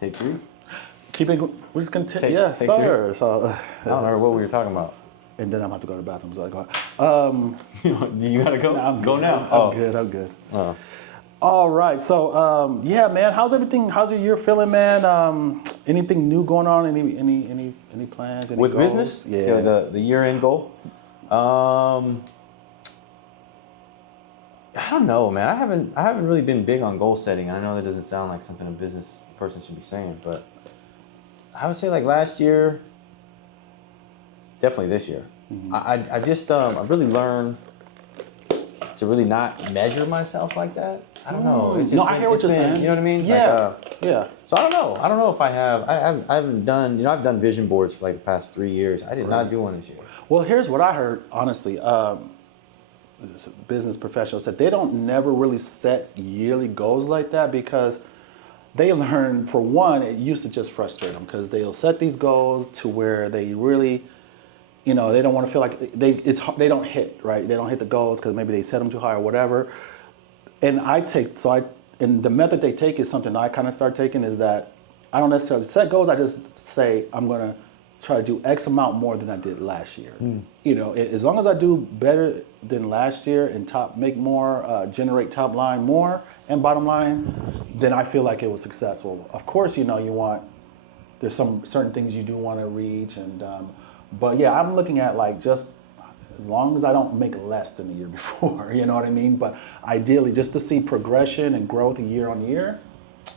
Take three. We're just continue. Yeah, take sir. So, I don't remember what we were talking about. and then I'm about to go to the bathroom. So I go. You gotta go. No, I'm Go good. now. I'm good. Oh. All right. So, yeah, man. How's everything? How's your year feeling, man? Anything new going on? Any plans? Any With goals? business? Yeah. The year-end goal. I don't know, man. I haven't really been big on goal setting. I know that doesn't sound like something a business person should be saying, but I would say like last year, definitely this year. Mm-hmm. I just I've really learned to really not measure myself like that. I don't know. It's just No, I hear what you're saying. You know what I mean? Yeah. Like, Yeah. So I don't know. I don't know if I have. I haven't done. I've done vision boards for like the past 3 years. I did not do one this year. Well, here's what I heard. Honestly, business professionals said they don't never really set yearly goals like that because they learn, for one, it used to just frustrate them because they'll set these goals to where they really, they don't want to feel like they don't hit, right? They don't hit the goals because maybe they set them too high or whatever. And and the method they take is something I kind of start taking is that I don't necessarily set goals. I just say I'm going to try to do X amount more than I did last year. As long as I do better than last year and make more, generate top line more and bottom line, then I feel like it was successful. Of course, there's some certain things you do want to reach, but yeah, I'm looking at like just as long as I don't make less than the year before, you know what I mean? But ideally, just to see progression and growth year on year,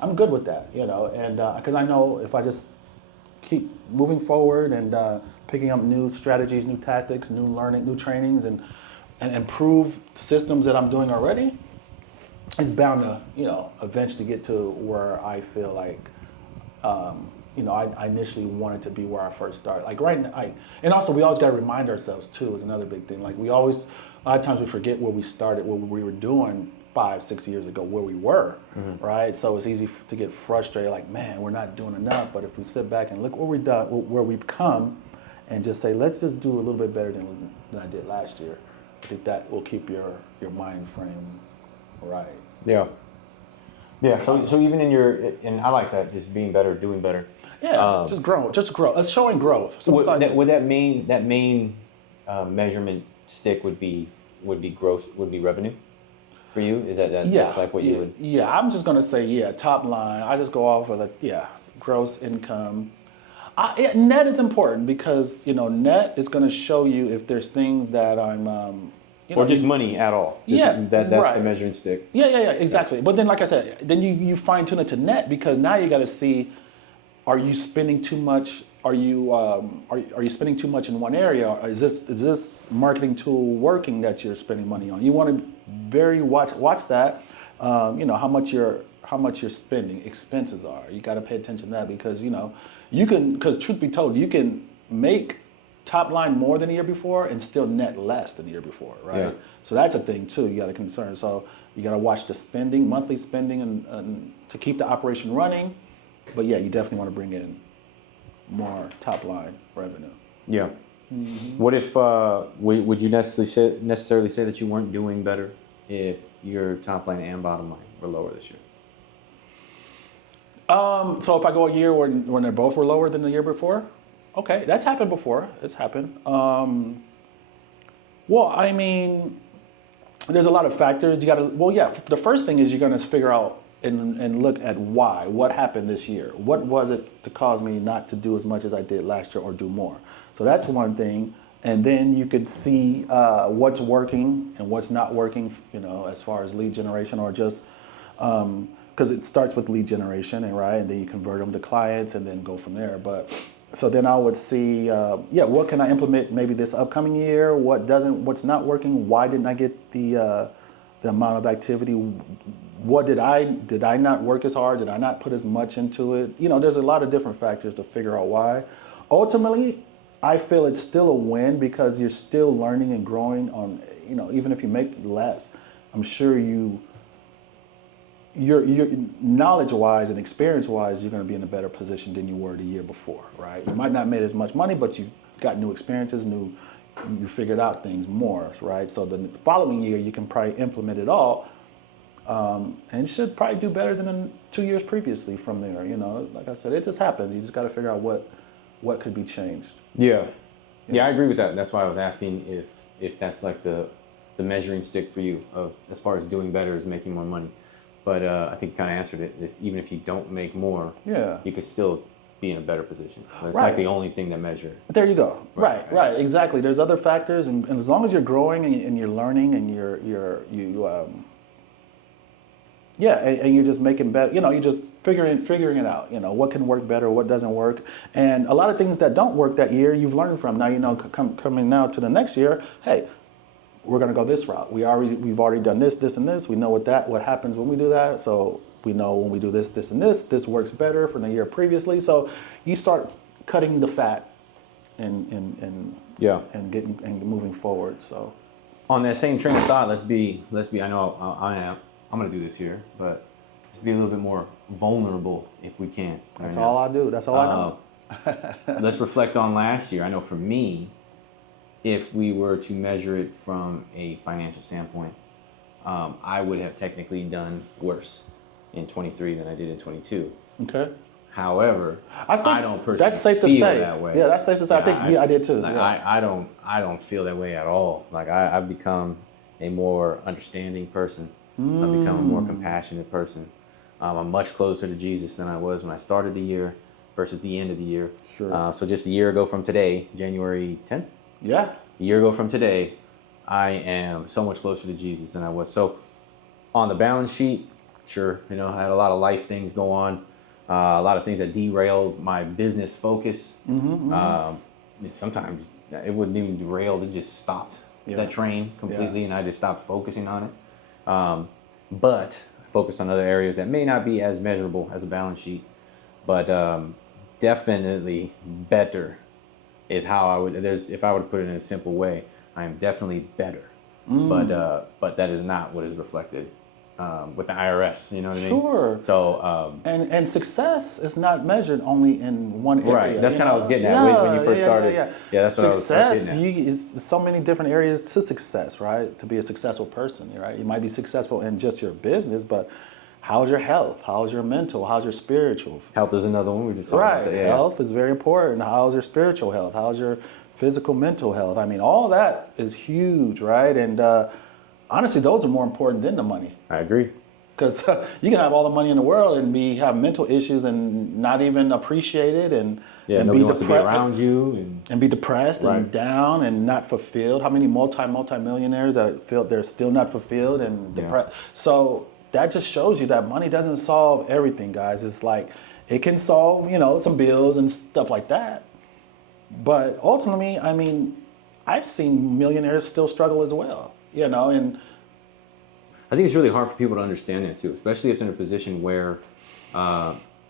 I'm good with that, and because I know if I just keep moving forward and picking up new strategies, new tactics, new learning, new trainings, and improve systems that I'm doing already, it's bound to, eventually get to where I feel like, I initially wanted to be where I first started. Like and also we always got to remind ourselves too is another big thing. Like a lot of times we forget where we started, what we were doing 5-6 years ago, where we were, right? So it's easy to get frustrated, like, man, we're not doing enough. But if we sit back and look where we've come, and just say, let's just do a little bit better than I did last year, I think that will keep your mind frame right. Yeah. Yeah. So even and I like that, just being better, doing better. Yeah, just grow. It's showing growth. Would that main measurement stick would be gross, would be revenue for you? Is that's like what you would? Yeah, I'm just gonna say top line. I just go off of gross income. Net is important because net is gonna show you if there's things that I'm. Or just money at all. That's right. The measuring stick. Yeah, exactly. Yeah. But then, like I said, then you fine tune it to net because now you got to see. Are you spending too much? Are you spending too much in one area? Or is this marketing tool working that you're spending money on? You want to watch that. How much you're spending, expenses are. You got to pay attention to that because because truth be told, you can make top line more than the year before and still net less than the year before, right? Yeah. So that's a thing too. You got to concern. So you got to watch the spending, monthly spending, and to keep the operation running. But yeah, you definitely want to bring in more top line revenue. Yeah. Mm-hmm. What if would you necessarily say that you weren't doing better if your top line and bottom line were lower this year? So if I go a year when they both were lower than the year before, okay, that's happened before. It's happened. Well, I mean, there's a lot of factors. The first thing is you're going to figure out and look at why. What happened this year? What was it to cause me not to do as much as I did last year or do more? So that's one thing. And then you could see what's working and what's not working, as far as lead generation or just, because it starts with lead generation, and then you convert them to clients and then go from there. But so then I would see, what can I implement maybe this upcoming year? What's not working? Why didn't I get the amount of activity? What did I not work as hard? Did I not put as much into it? There's a lot of different factors to figure out why. Ultimately, I feel it's still a win because you're still learning and growing on, even if you make less, I'm sure you're knowledge-wise and experience-wise, you're going to be in a better position than you were the year before, right? You might not have made as much money, but you've got new experiences, you figured out things more, right? So the following year, you can probably implement it all and should probably do better than in 2 years previously from there. You know, like I said, it just happens. You just got to figure out what could be changed. Yeah. Yeah, I agree with that. That's why I was asking if that's like the measuring stick for you of as far as doing better is making more money. But I think you kind of answered it. Even if you don't make more, Yeah. you could still be in a better position. It's Right. like the only thing that measures. There you go. Right, Right, exactly. There's other factors, and as long as you're growing and you're learning and and you're just making better. You know, you're just figuring it out. You know, what can work better, what doesn't work, and a lot of things that don't work that year, you've learned from. Now you know, coming now to the next year, hey, we're going to go this route. We've already done this, and this. We know what happens when we do that. So we know when we do this, and this works better from the year previously. So you start cutting the fat and Yeah. and moving forward. So On that same train of thought, let's be. I know I'm going to do this here, but let's be a little bit more vulnerable if we can. that's all I do. That's all I know. Let's reflect on last year. I know for me, if we were to measure it from a financial standpoint, I would have technically done worse in 23 than I did in 22. Okay. However, I think I don't personally that's safe to feel say. that way. Yeah, that's safe to say. I think I did too. Like, Yeah. I don't feel that way at all. Like I've become a more understanding person. I've become a more compassionate person. I'm much closer to Jesus than I was when I started the year versus the end of the year. Sure. So just a year ago from today, January 10th, Yeah. a year ago from today, I am so much closer to Jesus than I was. So on the balance sheet, sure, you know, I had a lot of life things go on, a lot of things that derailed my business focus. Sometimes it wouldn't even derail; it just stopped that train completely, and I just stopped focusing on it. But I focused on other areas that may not be as measurable as a balance sheet, but definitely better is how I would. If I were to put it in a simple way, I am definitely better. But that is not what is reflected with the IRS. You know what I mean? Sure. So And success is not measured only in one area. right. That's you kind of what I was getting at when you first started. Yeah, that's what I was getting at. Is so many different areas to success, right? To be a successful person, right? You might be successful in just your business, but how's your health? How's your mental? How's your spiritual? Health is another one we just talked Right. about. Yeah. Health is very important. How's your spiritual health? How's your physical, mental health? I mean, all that is huge, right? And honestly, those are more important than the money. I agree. Because you can have all the money in the world and have mental issues and not even appreciate it and nobody wants to be around you and be depressed Right. and down and not fulfilled. How many multi-millionaires that feel they're still not fulfilled and depressed? So that just shows you that money doesn't solve everything, guys. It's like it can solve, some bills and stuff like that. But ultimately, I mean, I've seen millionaires still struggle as well, and I think it's really hard for people to understand that too, especially if they're in a position where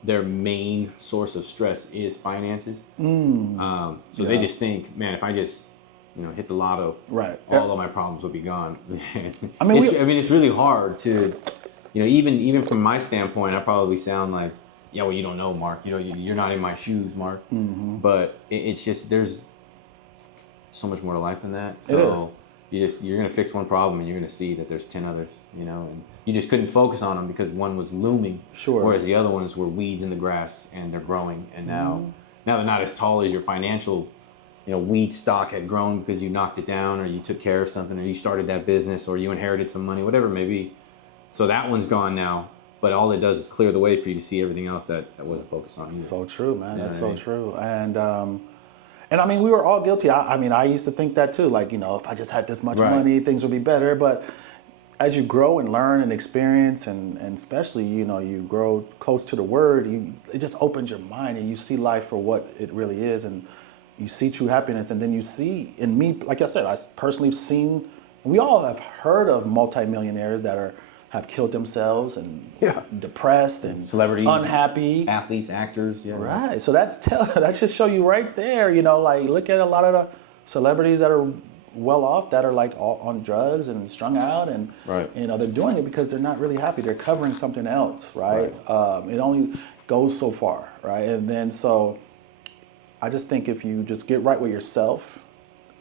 their main source of stress is finances. So they just think, man, if I just hit the lotto, right, all of my problems will be gone. I mean, it's really hard to, even from my standpoint, I probably sound like, yeah, well, you don't know, Mark. You're not in my shoes, Mark. But it's just there's so much more to life than that. So you're gonna fix one problem and you're gonna see that there's 10 others. And you just couldn't focus on them because one was looming, sure, whereas the other ones were weeds in the grass and they're growing. And now they're not as tall as your financial, weed stock had grown because you knocked it down or you took care of something or you started that business or you inherited some money, whatever it may be. So that one's gone now, but all it does is clear the way for you to see everything else that wasn't focused on. So true, man. That's so true. And I mean, we were all guilty. I used to think that too. Like, if I just had this much money, things would be better. But as you grow and learn and experience, and especially, you grow close to the Word, it just opens your mind and you see life for what it really is. And you see true happiness. And then you see, in me, like I said, I personally have seen, we all have heard of multimillionaires that have killed themselves and depressed and celebrities, unhappy, athletes, actors. Yeah. Right. So that should show you right there. Like look at a lot of the celebrities that are well off that are like on drugs and strung out and they're doing it because they're not really happy. They're covering something else, right? It only goes so far, right? And then so I just think if you just get right with yourself,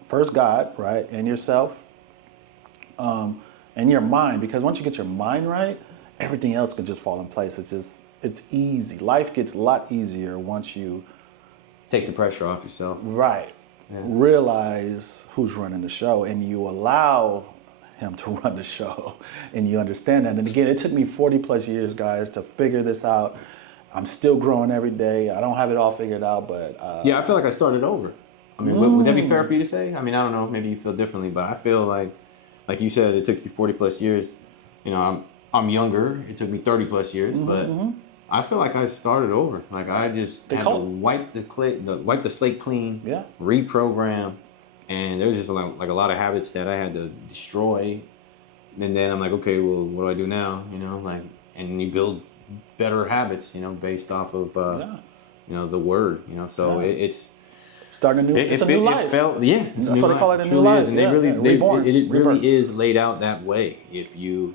first God, right, and yourself, and your mind, because once you get your mind right, everything else can just fall in place. It's easy. Life gets a lot easier once you Take the pressure off yourself. realize who's running the show, and you allow him to run the show, and you understand that. And again, it took me 40 plus years, guys, to figure this out. I'm still growing every day. I don't have it all figured out, but Yeah, I feel like I started over. I mean, would that be fair for you to say? I mean, I don't know. Maybe you feel differently, but I feel like you said, it took you 40 plus years. You know, I'm younger. It took me 30 plus years, but I feel like I started over. Like I just had to wipe the slate clean, reprogram, and there was just like a lot of habits that I had to destroy. And then I'm like, okay, well, what do I do now? You know, like, and you build better habits, you know, based off of you know, the word, you know. So it's starting a new. It's a new life. That's what they call it, a new life. And it really is laid out that way. If you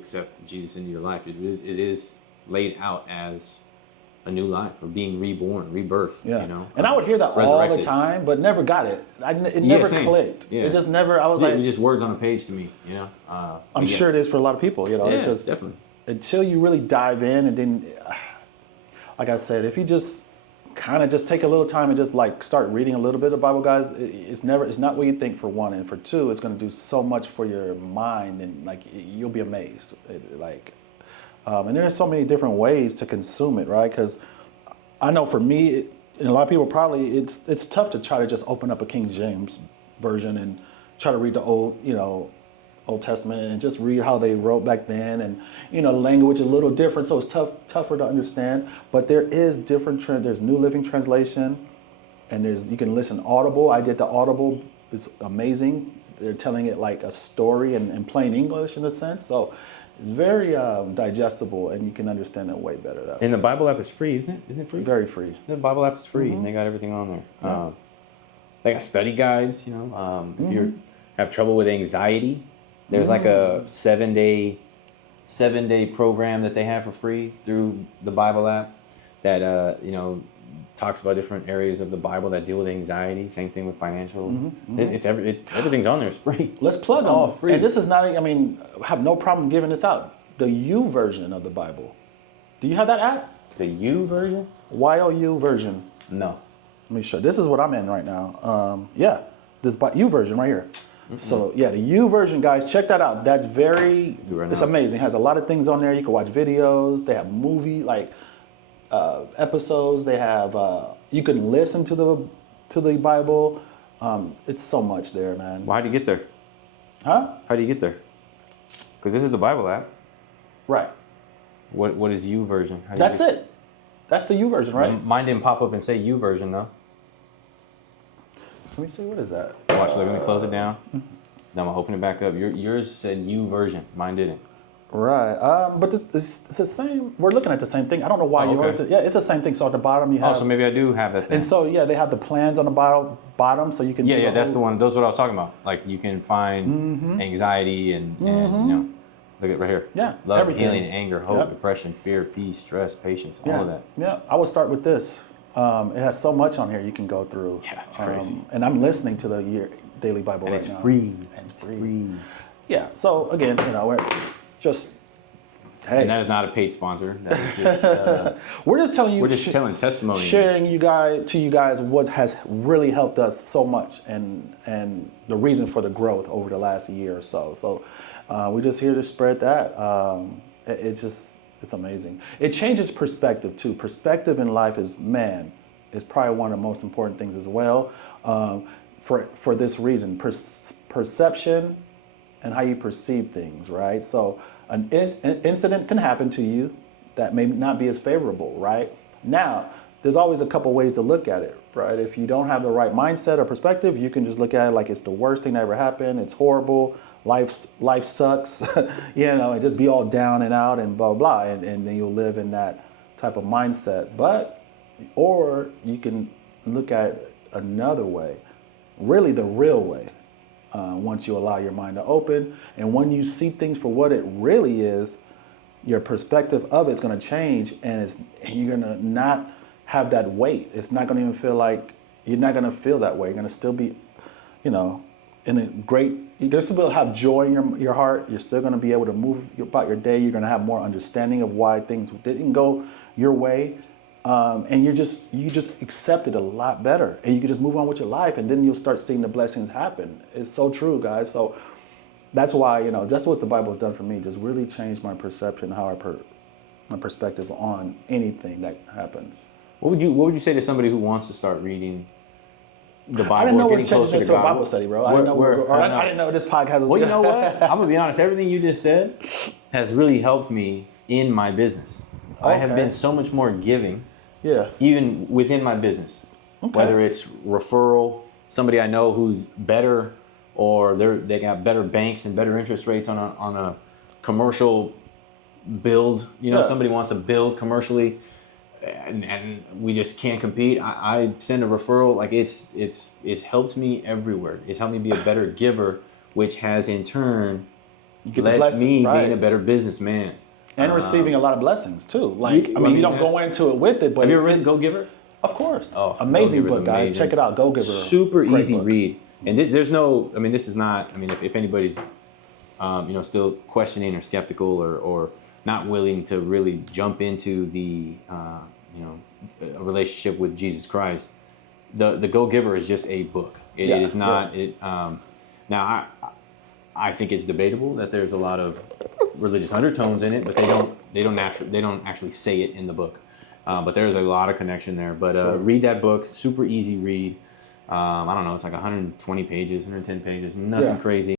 accept Jesus into your life, it is laid out as a new life, or being reborn, rebirth. Yeah. You know. And I would hear that all the time, but never got it. It never clicked. Yeah. It just never. I was like, it was just words on a page to me. You know. I'm sure it is for a lot of people. You know. Yeah, it just, definitely. Until you really dive in, and then, like I said, if you just kind of just take a little time and just like start reading a little bit of Bible, guys, it's not what you think, for one, and for two, it's going to do so much for your mind, and like you'll be amazed. And there's so many different ways to consume it, right? Because I know for me, and a lot of people probably, it's tough to try to just open up a King James version and try to read the Old Testament and just read how they wrote back then, and the language is a little different, so it's tougher to understand. But there is different there's New Living Translation, and you can listen Audible. I did the Audible. It's amazing. They're telling it like a story in plain English in a sense, so it's very digestible, and you can understand it way better that way. And the Bible app is free, isn't it? Isn't it free? Very free. The Bible app is free, and they got everything on there. Yeah. They got study guides. You know, if you have trouble with anxiety, there's like a 7-day program that they have for free through the Bible app that talks about different areas of the Bible that deal with anxiety. Same thing with financial. Everything's on there. It's free. Let's plug them. All free. And this is not. I mean, I have no problem giving this out. The U version of the Bible. Do you have that app? The U version? YOU version. No. Let me show. This is what I'm in right now. This U version right here. So yeah, the U version, guys, check that out. That's it's amazing. It has a lot of things on there. You can watch videos. They have movie episodes. They have you can listen to the Bible. It's so much there, man. Well, how do you get there? Huh? How do you get there? Because this is the Bible app. Right. What is U version? That's it. That's the U version, right? Mine didn't pop up and say U version though. Let me see, what is that? Watch, look, let me close it down. Now I'm gonna open it back up. Yours said U version, mine didn't. Right, but it's the same. We're looking at the same thing. I don't know why yours. Yeah, it's the same thing. So at the bottom you have. Oh, so maybe I do have that thing. And so they have the plans on the bottom, so you can. Yeah, that's the one. Those are what I was talking about. Like you can find anxiety and look at right here. Yeah, love, everything. healing, anger, hope, depression, fear, peace, stress, patience, all of that. Yeah, I would start with this. It has so much on here you can go through. Yeah, it's crazy. And I'm listening to the Daily Bible right now. And it's free. And it's free. Yeah. So again, we're just. Hey. And that is not a paid sponsor. That is just. We're just telling you. We're just telling testimony. Sharing you guys what has really helped us so much, and the reason for the growth over the last year or so. So we're just here to spread that. It's amazing. It changes perspective too. Perspective in life is probably one of the most important things as well. For this reason, perception and how you perceive things, right? So an incident can happen to you that may not be as favorable, right? Now, there's always a couple ways to look at it, right? If you don't have the right mindset or perspective, you can just look at it like it's the worst thing that ever happened. It's horrible. Life sucks, and just be all down and out and blah, blah, and then you'll live in that type of mindset. Or you can look at another way, really the real way, once you allow your mind to open. And when you see things for what it really is, your perspective of it's going to change, and you're going to not have that weight. It's not going to even feel like, you're not going to feel that way. You're going to still be, in a great, you're still going to have joy in your heart. You're still going to be able to move about your day. You're going to have more understanding of why things didn't go your way. And you just accept it a lot better, and you can just move on with your life, and then you'll start seeing the blessings happen. It's so true, guys. So that's why, that's what the Bible has done for me. Just really changed my perception, my perspective on anything that happens. What would you say to somebody who wants to start reading the Bible? I didn't know or we're getting changing closer this to to a God? Bible study, bro. I didn't know this podcast was. Well, you know what? I'm gonna be honest. Everything you just said has really helped me in my business. I have been so much more giving. Yeah. Even within my business, whether it's referral, somebody I know who's better, or they got better banks and better interest rates on a commercial build. Somebody wants to build commercially, and we just can't compete. I send a referral. Like it's helped me everywhere. It's helped me be a better giver, which has in turn led to me being a better businessman. And receiving a lot of blessings too. Like, I mean, you don't go into it with it, but have you ever read Go Giver? Of course. Oh, amazing book, guys. Amazing. Check it out. Go Giver. Super easy read. And there's no, I mean, this is not, I mean, if anybody's, still questioning or skeptical or not willing to really jump into the, a relationship with Jesus Christ, the Go Giver is just a book. It is not, now I think it's debatable that there's a lot of religious undertones in it, but they don't actually say it in the book. But there's a lot of connection there. But read that book, super easy read. I don't know, it's like 120 pages, 110 pages, nothing crazy.